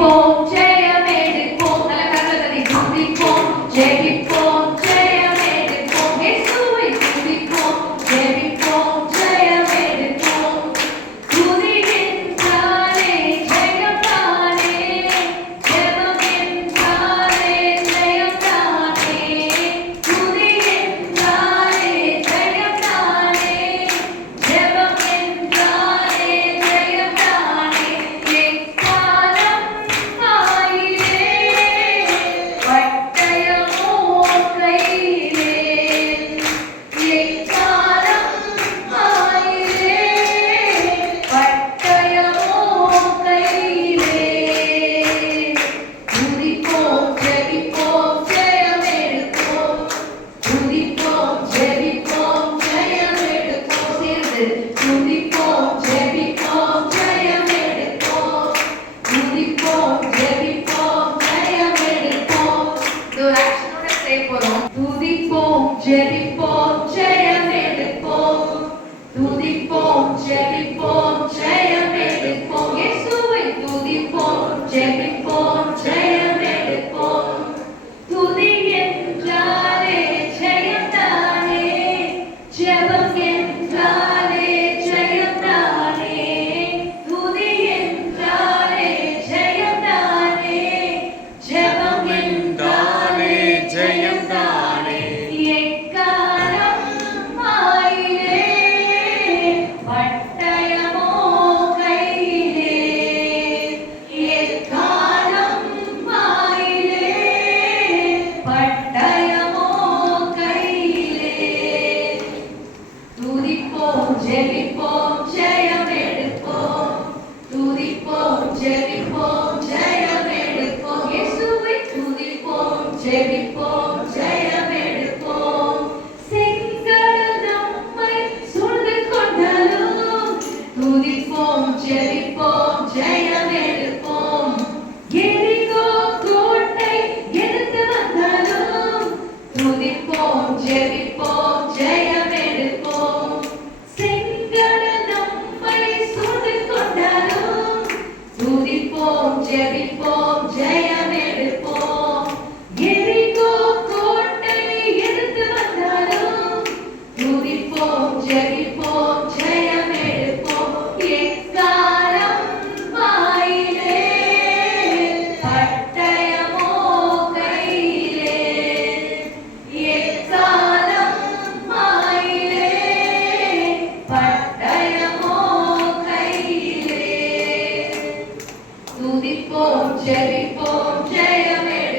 துதிப்போம் ஜெயமெடுப்போம் நல்ல கரங்களை துதிப்போம் ஜெபிப்போம் ஜெயமெடுப்போம் இயேசுவை துதிப்போம் ஜெபிப்போம் ஜெயமெடுப்போம் துதிக்கின்றாரே ஜெயம்தானே ஜெபக்கின்றாரே ஜெயம்தானே துதிக்கின்றாரே ஜெயம்தானே ஜெபக்கின்றாரே ஜெயம்தானே எக்காலம் ஆயிரே பட்டயமோ கையிலே எக்காலம் ஆயிரே பட்டயமோ கையிலே துதிப்போம் ஜெபிப்போம் ஜெயமெடுப்போம் துதிப்போம் ஜெபிப்போம் ஜெயமெடுப்போம் சேர்ந்து துதிப்போம் ஜெபிப்போம் ஜெயமெடுப்போம் துதிப்போம் ஜெபிப்போம் ஜெயமெடுப்போம் இந்த ஒரு ஆக்ஷனோட செய்ய போறோம் துதிப்போம் ஜெபிப்போம் ஜெயமெடுப்போம் துதிப்போம் ஜெபிப்போம் ஜெயமெடுப்போம் இயேசுவை துதிப்போம் ஜெபிப்போம் ஜெயமெடுப்போம் துதி என்றாலே ஜெயம்தானே ஜெபம் என்றாலே ஜெயம்தானே துதி என்றாலே ஜெயம்தானே ஜெபம் என்றாலே ஜெயம்தானே எக்காலம் ஆயிரே பட்டயமோ கையிலே எக்காலம் ஆயிரே பட்டயமோ கையிலே துதிப்போம் ஜெபிப்போம் ஜெயமெடுப்போம் துதிப்போம் ஜெபிப்போம் ஜெயமெடுப்போம் இயேசுவை துதிப்போம் ஜெபிப்போம் ஜெயமெடுப்போம் செங்கடல் நம்மை சூழ்ந்து கொண்டாலும் துதிப்போம் ஜெபிப்போம் ஜெயமெடுப்போம் எரிகோ கோட்டை எதிர்த்து வந்தாலும் துதிப்போம் ஜெபிப்போம் ஜெயமெடுப்போம் செங்கடல் நம்மை சூழ்ந்து கொண்டாலும் துதிப்போம் ஜெபிப்போம் ஜெயமெடுப்போம் எரிகோ கோட்டை எதிர்த்து வந்தாலும் துதிப்போம் ஜெபிப்போம் ஜெயமெடுப்போம் எக்காலம் ஆயிரே பட்டயமோ கையிலே எக்காலம் ஆயிரே பட்டயமோ கையிலே துதிப்போம் ஜெபிப்போம் ஜெயமெடுப்போம்